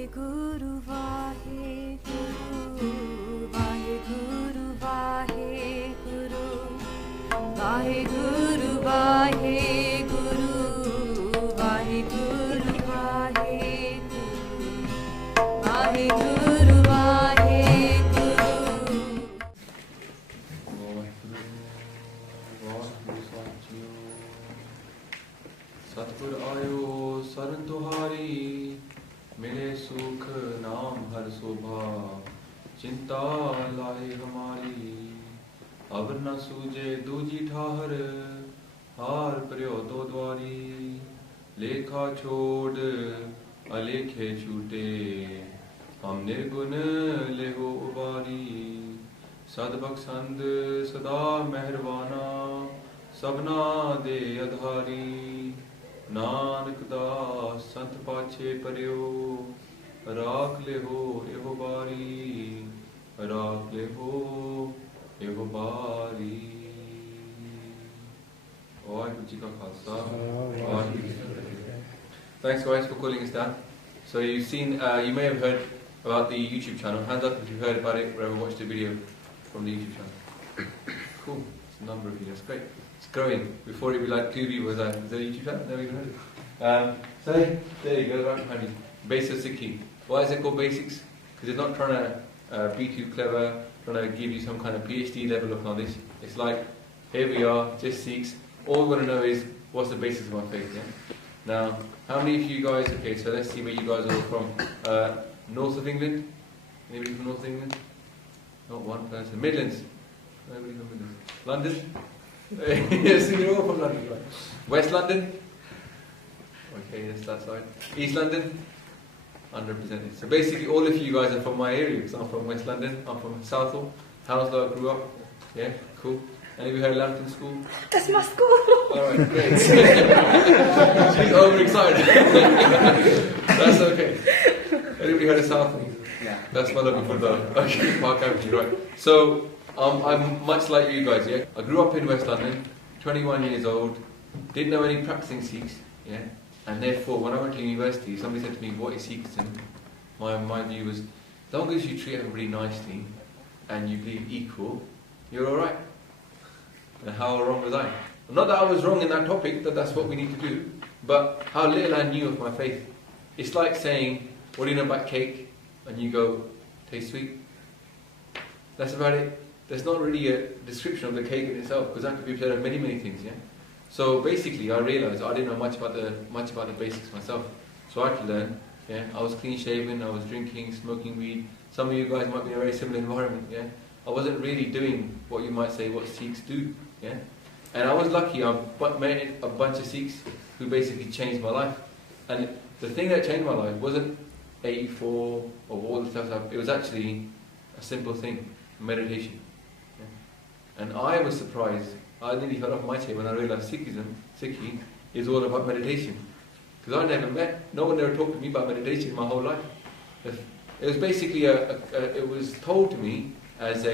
Vaheguru, Vaheguru, Vaheguru, Vaheguru, Vaheguru, Vaheguru, Vaheguru, Vaheguru, Vaheguru, सतगुर आयो सरन तुहारी मिले सुख नाम हर शोभा चिंता लाए हमारी अब न सूझे दूजी ठाहर हार प्रयो दो द्वारी लेखा छोड़ अलेखे छूटे हम निर्गुण लेहो उबारी सदबख्शंद सदा मेहरबाना सबना दे अधारी नानक दास संत पाछे पर्यो राख ले हो एहो बारी राख ले हो एहो बारी। वाहिगुरु जी का खालसा वाहिगुरु जी की फतेह। Thanks guys for calling us down. So you've seen, you may have heard about the YouTube channel. Hands up if you've heard about it or ever watched a video from the YouTube channel. Cool, it's a number of you, that's great. It's growing. Before it would be like 2 people was like, is there a YouTube channel? Never even heard of it. So there you go, right behind me. Basic Sikhi. Why is it called basics? Because it's not trying to be too clever, trying to give you some kind of PhD level of knowledge. It's like, here we are, just Sikhs. All we want to know is what's the basis of our faith. Yeah? Now, how many of you guys? Okay, so let's see where you guys are all from. North of England. Anybody from North of England? Not one person. Midlands. Nobody from Midlands. London. Yes, you're all from London, right? West London? Okay, that's that side. East London? Unrepresented. So basically all of you guys are from my area. So I'm from West London, I'm from Southall. Hounslow I grew up. Yeah, cool. Any of you heard of Lambton School? That's my school! Alright, great. She's overexcited. That's okay. Anybody heard of Southall? Yeah. That's my lovely football. Okay, Park Avenue, right. So, I'm much like you guys, yeah? I grew up in West London, 21 years old, didn't know any practicing Sikhs, yeah? And therefore, when I went to university, somebody said to me, what is Sikhism? My view was, as long as you treat everybody nicely, and you believe equal, you're alright. And how wrong was I? Not that I was wrong in that topic, that that's what we need to do, but how little I knew of my faith. It's like saying, what do you know about cake? And you go, tastes sweet. That's about it. There's not really a description of the cake in itself, because that could be said of many, many things, yeah? So basically, I realized I didn't know much about the basics myself. So I had to learn, yeah? I was clean shaven, I was drinking, smoking weed. Some of you guys might be in a very similar environment, yeah? I wasn't really doing what you might say what Sikhs do, yeah? And I was lucky, I met a bunch of Sikhs who basically changed my life. And the thing that changed my life wasn't 84 or all the stuff, it was actually a simple thing, meditation. Yeah? And I was surprised, I nearly fell off my chair when I realized Sikhi is all about meditation. Because I never met, no one ever talked to me about meditation my whole life. It was basically it was told to me as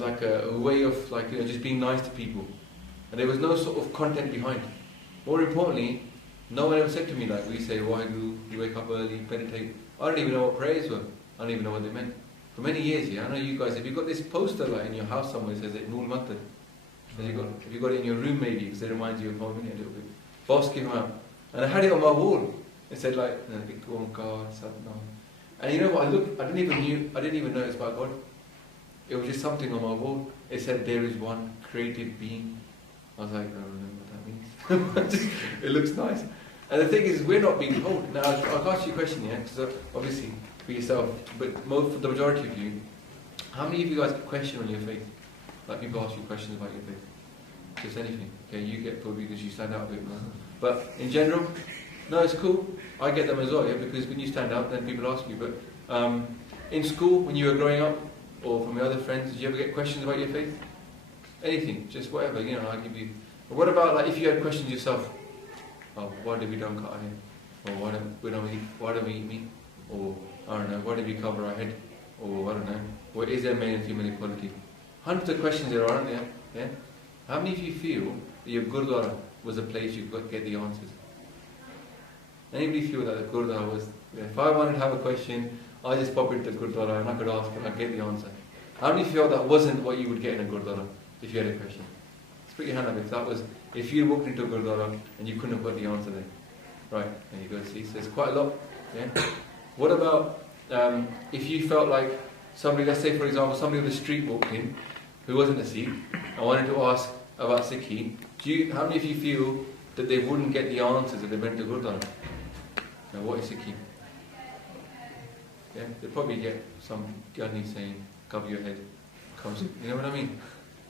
like a way of like, you know, just being nice to people. And there was no sort of content behind. More importantly, no one ever said to me like, we say, Waheguru, you wake up early, meditate. I don't even know what prayers were. I don't even know what they meant. For many years, yeah, I know you guys, have you got this poster like in your house somewhere that says it, Nool Mantar? Have you got it in your room maybe, because it reminds you of home, a little bit. Boss came out. And I had it on my wall. It said like, and you know what, I didn't even know it's about God. It was just something on my wall. It said, there is one created being. I was like, I don't know what that means. It looks nice. And the thing is, we're not being told. Now, I'll ask you a question, yeah? Because obviously, for yourself, but for the majority of you, how many of you guys question on your faith? Like people ask you questions about your faith. Just anything. Okay, you get probably because you stand out a bit more. But in general, no, it's cool. I get them as well, yeah, because when you stand out, then people ask you. But in school, when you were growing up, or from your other friends, did you ever get questions about your faith? Anything, just whatever, you know, I'll give you. But what about like if you had questions yourself? Oh, why did we don't cut our hair? Or why don't we eat meat? Or I don't know, why did we cover our head? Or I don't know, or is there male and female equality? Hundreds of questions there, aren't there? Yeah? How many of you feel that your Gurdwara was a place you could get the answers? Anybody feel that the Gurdwara was, if I wanted to have a question, I just pop into the Gurdwara and I could ask and I'd get the answer. How many feel that wasn't what you would get in a Gurdwara if you had a question? Just put your hand up if that was, if you walked into a Gurdwara and you couldn't have got the answer there. Right, there you go, see, so it's quite a lot. Yeah. What about if you felt like somebody, let's say for example, somebody on the street walked in who wasn't a Sikh and wanted to ask about Sikhi, how many of you feel that they wouldn't get the answers if they went to Gurdwara? Now what is Sikhi? Yeah, they'd probably get some gunny saying, cover your head, you know what I mean?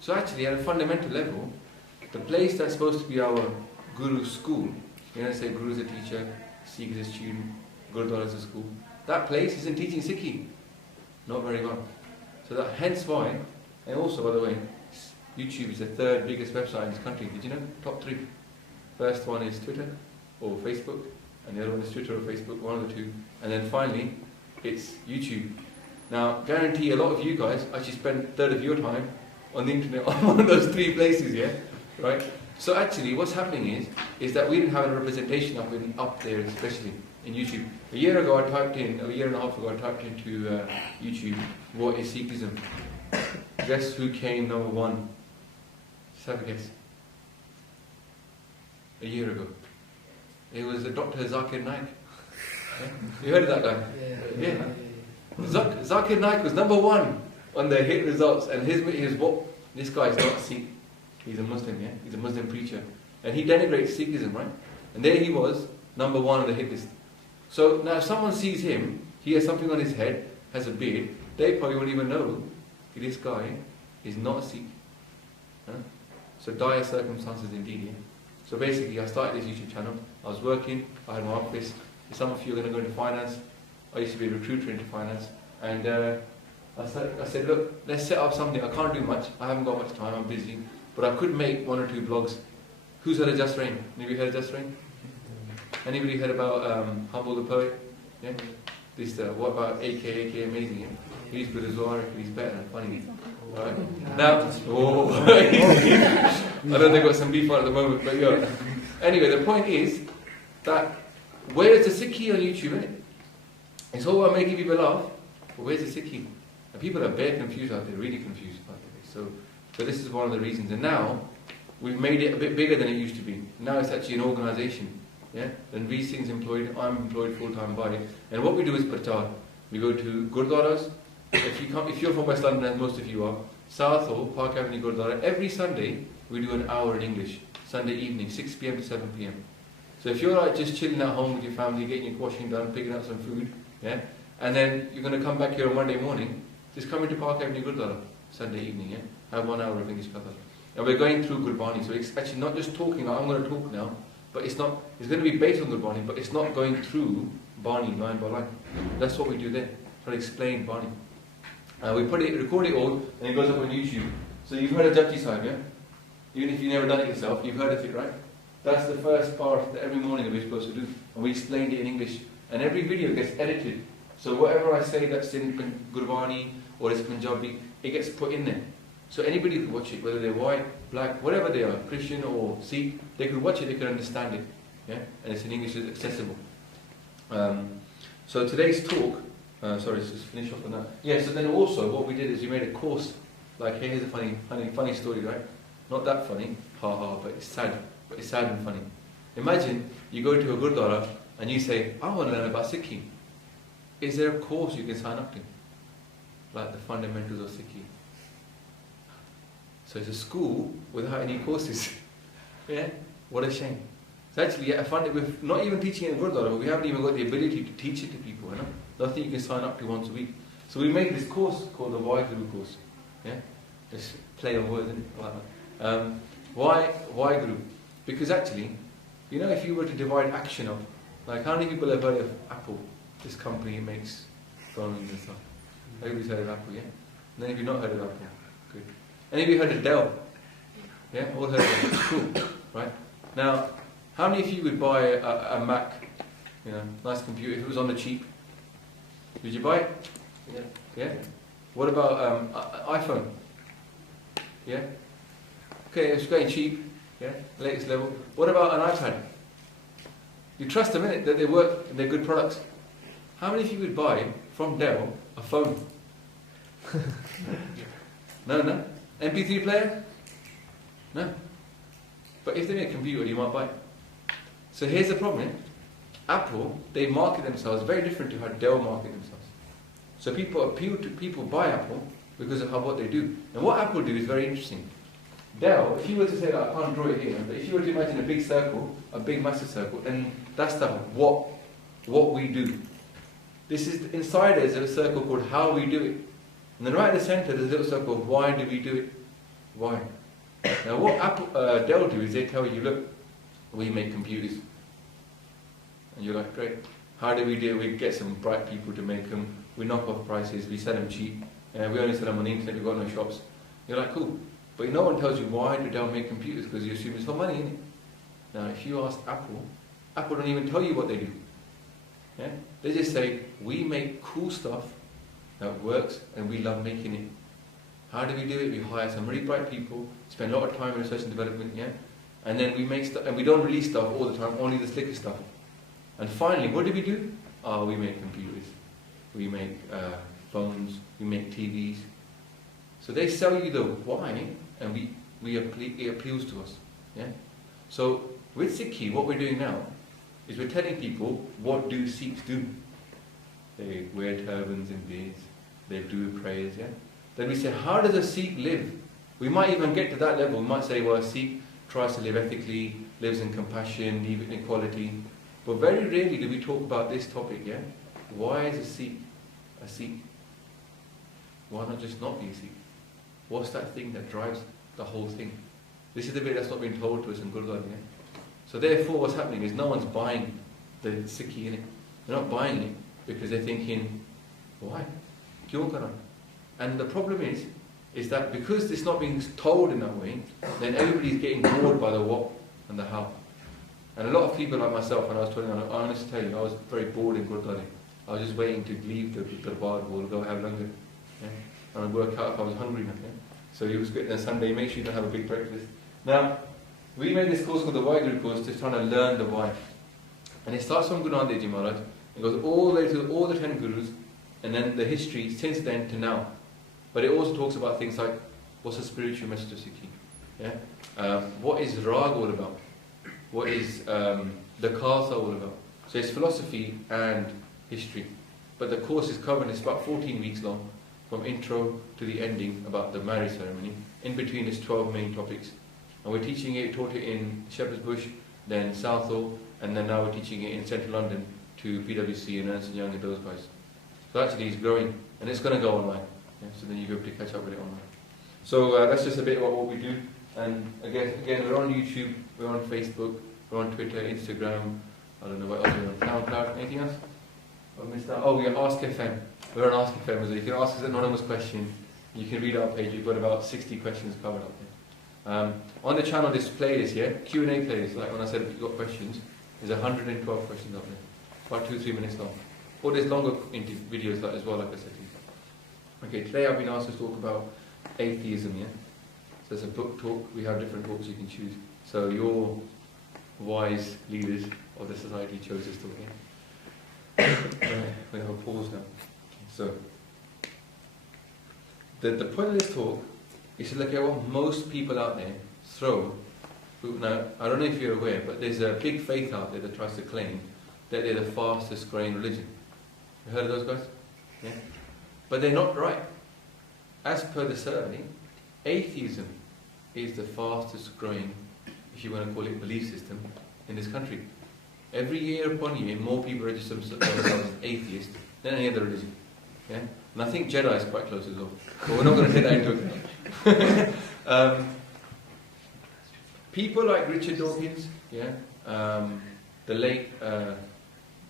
So actually at a fundamental level, the place that's supposed to be our Guru's school, you know, say Guru is a teacher, Sikh is a student, Gurdwara is a school, that place isn't teaching Sikhi, not very well. So that hence why, and also by the way, YouTube is the third biggest website in this country. Did you know? Top 3. First one is Twitter or Facebook, and the other one is Twitter or Facebook, one of the two. And then finally, it's YouTube. Now, guarantee a lot of you guys actually spend a third of your time on the internet on one of those 3 places, yeah? Right? So actually, what's happening is that we didn't have a representation up there, especially in YouTube. A year and a half ago, I typed into YouTube, what is Sikhism? Guess who came number 1? Just have a guess. A year ago. It was Dr. Zakir Naik. Yeah? You heard of that guy? Yeah. Zakir Naik was number 1 on the hit results, and this guy is not a Sikh. He's a Muslim, yeah? He's a Muslim preacher. And he denigrates Sikhism, right? And there he was, number 1 on the hit list. So now if someone sees him, he has something on his head, has a beard, they probably won't even know this guy is not a Sikh. Huh? So dire circumstances indeed, yeah? So basically I started this YouTube channel, I was working, I had my office. Some of you are going to go into finance. I used to be a recruiter into finance. And I said, look, let's set up something. I can't do much, I haven't got much time, I'm busy. But I could make 1 or 2 blogs. Who's heard of Just Rain? Anybody heard of Just Rain? Anybody heard about Humble the Poet? Yeah? This, what about AK Amazing? Yeah? He's good as well, he's better and funny. Right? Now, I know they've got some beef on at the moment, but yeah. Anyway, the point is that where's the Sikhi on YouTube, isn't it? It's all about making people laugh, but where's the Sikhi? And people are very confused out there, really confused out there. So this is one of the reasons. And now, we've made it a bit bigger than it used to be. Now it's actually an organisation. Yeah? And these things employed, I'm employed full-time by it. And what we do is pratar. We go to Gurdwaras. If you're from West London, as most of you are, Southall, Park Avenue Gurdwara, every Sunday we do an hour in English. Sunday evening, 6 PM to 7 PM. So if you're like just chilling at home with your family, getting your washing done, picking up some food, yeah, and then you're going to come back here on Monday morning, just come into Park Avenue Gurdwara Sunday evening, yeah, have 1 hour of English katha. And we're going through Gurbani, so it's actually not just talking, like I'm going to talk now, but it's going to be based on Gurbani, but it's not going through Bani line by line. That's what we do there, try to explain Bani. We record it all, and it goes up on YouTube. So you've heard of Japji Sahib, yeah? Even if you've never done it yourself, you've heard of it, right? That's the first part that every morning we're supposed to do. And we explained it in English. And every video gets edited. So whatever I say that's in Gurbani or it's Punjabi, it gets put in there. So anybody could watch it, whether they're white, black, whatever they are, Christian or Sikh, they could watch it, they could understand it. Yeah? And it's in English, it's accessible. So today's talk, sorry, let's just finish off on that. Yeah, so then also what we did is we made a course. Like here's a funny story, right? Not that funny, but it's sad. But it's sad and funny. Imagine you go to a Gurdwara and you say, I want to learn about Sikhi. Is there a course you can sign up to? Like the fundamentals of Sikhi. So it's a school without any courses. Yeah? What a shame. It's actually we're not even teaching it in Gurdwara, but we haven't even got the ability to teach it to people. You know? Nothing you can sign up to once a week. So we made this course called the Waheguru course. Yeah? Just play on words, isn't it? Why Guru? Because actually, you know, if you were to divide action up, like how many people have heard of Apple? This company makes phones and stuff. Everybody's heard of Apple, yeah? And then if you've not heard of Apple, good. Any of you heard of Dell? Yeah, all heard of it. Cool, right? Now, how many of you would buy a Mac, you know, nice computer, if it was on the cheap? Would you buy it? Yeah. Yeah? What about iPhone? Yeah? Okay, it's going cheap. Yeah, latest level. What about an iPad? You trust them, innit, that they work and they're good products. How many of you would buy from Dell a phone? No. MP3 player? No. But if they make a computer, you might buy it. So here's the problem. Apple, they market themselves very different to how Dell market themselves. So people buy Apple because of what they do. And what Apple do is very interesting. Dell, if you were to say that, I can't draw it here, but if you were to imagine a big circle, a big massive circle, and that's what we do. This is inside there's a circle called how we do it. And then right at the center there's a little circle of why do we do it? Why? Now what Dell do is they tell you, look, we make computers. And you're like, great. How do we do it? We get some bright people to make them. We knock off prices. We sell them cheap. We only sell them on the internet. We've got no shops. You're like, cool. But no one tells you why do Dell make computers, because you assume it's for money, innit? Now if you ask Apple, Apple don't even tell you what they do. Yeah? They just say, we make cool stuff that works and we love making it. How do we do it? We hire some really bright people, spend a lot of time in research and development, yeah? And then we make stuff, and we don't release stuff all the time, only the slicker stuff. And finally, what do? We make computers. We make phones, we make TVs. So they sell you the why, and it appeals to us. Yeah? So with Sikhi, what we're doing now is we're telling people, what do Sikhs do? They wear turbans and beards, they do prayers, yeah? Then we say, how does a Sikh live? We might even get to that level. We might say, well, a Sikh tries to live ethically, lives in compassion, lives in equality. But very rarely do we talk about this topic, yeah? Why is a Sikh a Sikh? Why not just not be a Sikh? What's that thing that drives the whole thing? This is the bit that's not been told to us in Gurdwaras, yeah? So therefore what's happening is no one's buying the Sikhi in it. They're not buying it because they're thinking, why? Kyun karan? And the problem is that because it's not being told in that way, then everybody's getting bored by the what and the how. And a lot of people like myself, when I was telling them, I honestly tell you, I was very bored in Gurdwara. I was just waiting to leave the Darbar or go have langar. Yeah? And I'd work out if I was hungry enough. Yeah? So you was good on Sunday, make sure you don't have a big breakfast. Now, we made this course called the Why Guru course, just trying to learn the why. And it starts from Guru Nanak Dev Ji Maharaj, it goes all the way to all the 10 Gurus, and then the history since then to now. But it also talks about things like, what's the spiritual message of Sikhi? Yeah? What is Rag all about? What is the Khalsa all about? So it's philosophy and history. But the course is covered, it's about 14 weeks long, from intro to the ending about the marriage ceremony. In between is 12 main topics. And we're teaching it, taught it in Shepherd's Bush, then Southall, and then now we're teaching it in Central London to PwC and Ernst & Young and those guys. So actually it's growing, and it's going to go online. Yeah, so then you'll be able to catch up with it online. So that's just a bit about what we do. And again, we're on YouTube, we're on Facebook, we're on Twitter, Instagram, I don't know what else we're on, SoundCloud, anything else? I missed out. Oh, we're Ask FM. We're on Ask FM as well. You can ask us an anonymous question. You can read our page. We've got about 60 questions covered up there. On the channel, this playlist here, Q&A playlist, like when I said you've got questions, there's 112 questions up there. About 2-3 minutes long. Or there's longer videos as well, like I said to you. Okay, today I've been asked to talk about atheism, yeah? So it's a book talk. We have different books you can choose. So your wise leaders of the society chose this talk, yeah? We have a pause now. So, the point of this talk is to look at what most people out there throw. Now, I don't know if you're aware, but there's a big faith out there that tries to claim that they're the fastest growing religion. You heard of those guys? Yeah? But they're not right. As per the survey, atheism is the fastest growing, if you want to call it, belief system in this country. Every year upon year, more people register themselves as atheists than any other religion. Yeah? And I think Jedi is quite close as well. But we're not going to take that into account. People like Richard Dawkins, yeah, the late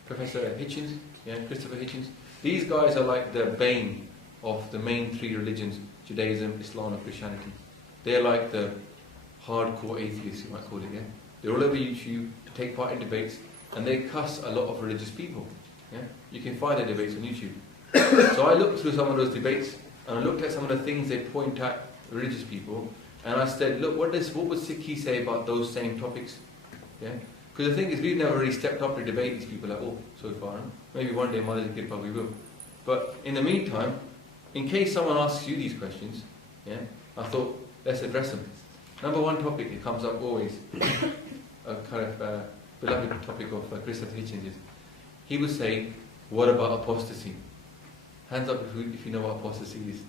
Professor Hitchens, yeah, Christopher Hitchens, these guys are like the bane of the main three religions, Judaism, Islam and Christianity. They're like the hardcore atheists, you might call it, yeah? They're all over YouTube, take part in debates, and they cuss a lot of religious people. Yeah? You can find their debates on YouTube. So I looked through some of those debates, and I looked at some of the things they point at religious people, and I said, look, what would Sikhi say about those same topics? Yeah? Because the thing is, we've never really stepped up to debate these people at all so far. Huh? Maybe one day Mother's Kid probably will. But in the meantime, in case someone asks you these questions, yeah, I thought, let's address them. Number one topic that comes up always, a kind of beloved topic of Christopher Hitchens is, he would say, what about apostasy? Hands up if you know what apostasy is.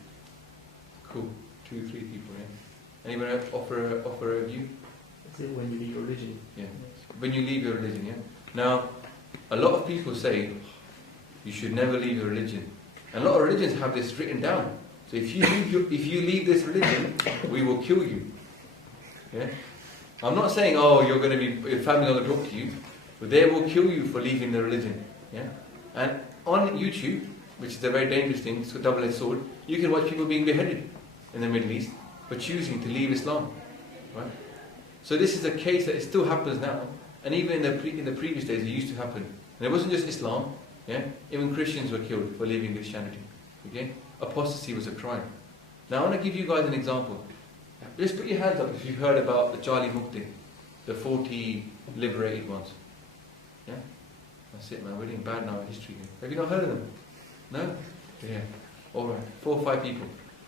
Cool. 2, 3 people, yeah. Anyone else offer a view? It's when you leave your religion. Yeah. When you leave your religion, yeah. Now, a lot of people say you should never leave your religion. And a lot of religions have this written down. So if you leave this religion, we will kill you. Yeah. I'm not saying, oh, you're going to be, your family will talk to you, but they will kill you for leaving the religion. Yeah. And on YouTube, which is a very dangerous thing, it's a double-edged sword, you can watch people being beheaded in the Middle East for choosing to leave Islam. Right? So this is a case that it still happens now, and even in the previous days it used to happen. And it wasn't just Islam, yeah? Even Christians were killed for leaving Christianity. Okay? Apostasy was a crime. Now I want to give you guys an example. Just put your hands up if you've heard about the Charlie Mukti, the 40 liberated ones. Yeah? That's it, man. We're doing bad now in history. Have you not heard of them? No? Yeah. Alright. 4 or 5 people.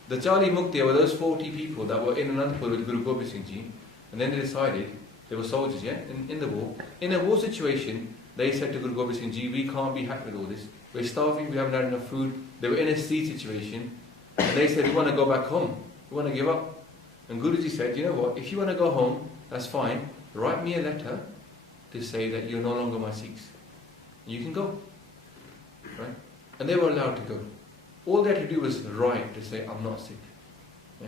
The Charlie Mukti were those 40 people that were in Anandapur with Guru Gobind Singh Ji, and then they decided, they were soldiers, yeah, in the war. In a war situation, they said to Guru Gobind Singh Ji, we can't be happy with all this. We're starving, we haven't had enough food. They were in a siege situation, and they said, we want to go back home. We want to give up. And Guruji said, you know what, if you want to go home, that's fine. Write me a letter to say that you're no longer my Sikhs. You can go. Right? And they were allowed to go. All they had to do was write to say, I'm not Sikh. Yeah?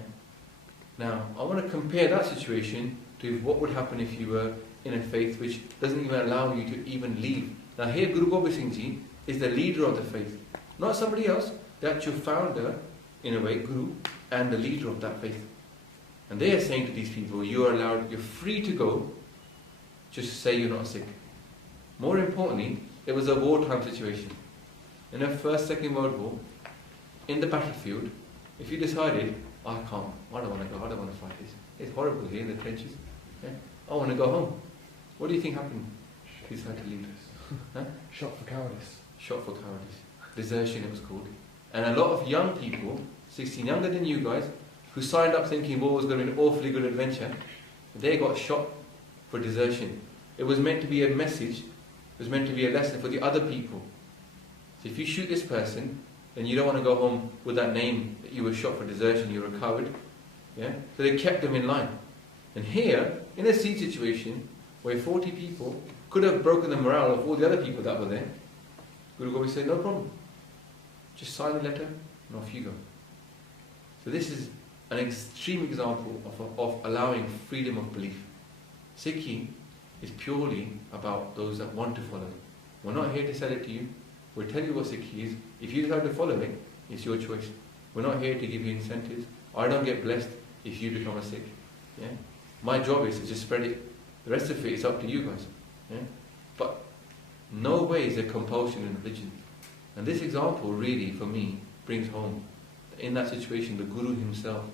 Now, I want to compare that situation to what would happen if you were in a faith which doesn't even allow you to even leave. Now here, Guru Gobind Singh Ji is the leader of the faith. Not somebody else, that's your founder, in a way, Guru, and the leader of that faith. And they are saying to these people, you are allowed, you're free to go, just say you're not Sikh. More importantly, it was a wartime situation. In the First, Second World War, in the battlefield, if you decided, I don't want to go, I don't want to fight this. It's horrible here in the trenches. Yeah? I want to go home. What do you think happened? He decided to leave us. Huh? Shot for cowardice. Shot for cowardice. Desertion it was called. And a lot of young people, 16, younger than you guys, who signed up thinking war was going to be an awfully good adventure, they got shot for desertion. It was meant to be a message, it was meant to be a lesson for the other people. So if you shoot this person, then you don't want to go home with that name that you were shot for desertion, you were a coward. Yeah? So they kept them in line. And here, in a siege situation, where 40 people could have broken the morale of all the other people that were there, Guru Gobind said, no problem. Just sign the letter and off you go. So this is an extreme example of allowing freedom of belief. Sikhi is purely about those that want to follow it. We're not here to sell it to you. We'll tell you what Sikhi is. If you decide to follow it, it's your choice. We're not here to give you incentives. I don't get blessed if you become a Sikh. Yeah? My job is to just spread it. The rest of it is up to you guys. Yeah? But no way is there compulsion in religion. And this example really, for me, brings home that in that situation, the Guru himself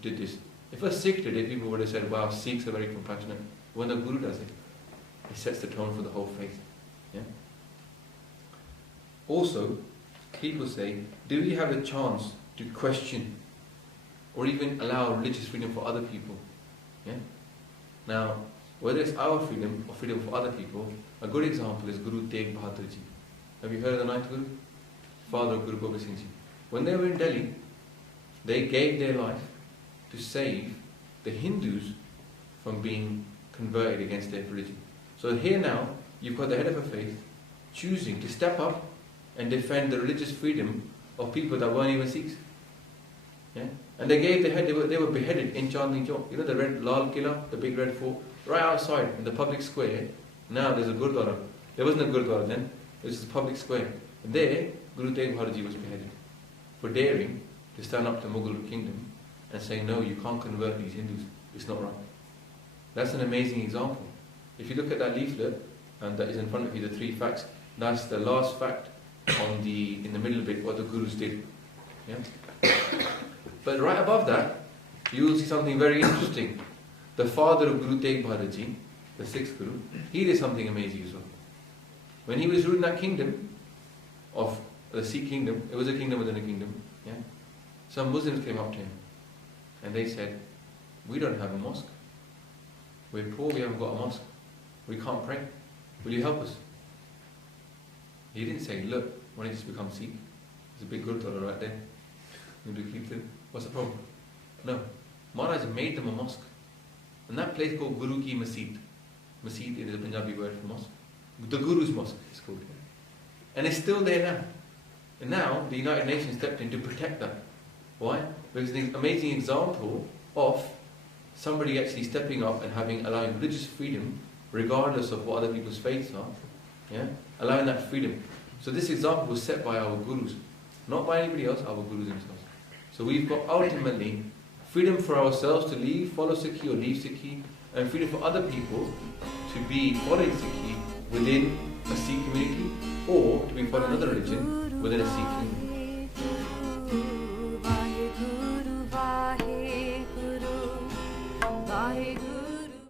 did this. If a Sikh did it, people would have said, wow, Sikhs are very compassionate. When the Guru does it, it sets the tone for the whole faith. Yeah? Also, people say, do we have a chance to question or even allow religious freedom for other people? Yeah? Now, whether it's our freedom or freedom for other people, a good example is Guru Tegh Bahadur Ji. Have you heard of the ninth Guru? Father of Guru Gobind Singh Ji. When they were in Delhi, they gave their life to save the Hindus from being converted against their religion. So here now, you've got the head of a faith choosing to step up and defend the religious freedom of people that weren't even Sikhs. Yeah? And they gave their head, they were beheaded in Chandni Chowk. You know the red Lal Killa, the big red fort, right outside in the public square. Now there's a Gurdwara. There wasn't a Gurdwara then, it was just a public square. And there, Guru Tegh Bahadur Ji was beheaded for daring to stand up to Mughal kingdom and say, no, you can't convert these Hindus. It's not right. That's an amazing example. If you look at that leaflet, and that is in front of you, the 3 facts, that's the last fact in the middle of it, what the Gurus did. Yeah? But right above that, you will see something very interesting. The father of Guru Tegh Bahadur Ji the sixth Guru, he did something amazing as well. When he was ruling that kingdom of the Sikh kingdom, it was a kingdom within a kingdom, yeah? Some Muslims came up to him and they said, we don't have a mosque. We're poor, we haven't got a mosque. We can't pray. Will you help us? He didn't say, look, why don't you just become Sikh? There's a big Gurdwara right there. You do Kirtan. What's the problem? No. Maharaj made them a mosque. And that place called Guru Ki Masjid. Masjid is a Punjabi word for mosque. The Guru's mosque is called. And it's still there now. And now the United Nations stepped in to protect that. Why? Because it's an amazing example of somebody actually stepping up and allowing religious freedom regardless of what other people's faiths are. Yeah? Allowing that freedom. So this example was set by our Gurus. Not by anybody else, our Gurus themselves. So we've got ultimately freedom for ourselves to follow Sikhi or leave Sikhi, and freedom for other people to be following Sikhi within a Sikh community or to be following another religion within a Sikh community.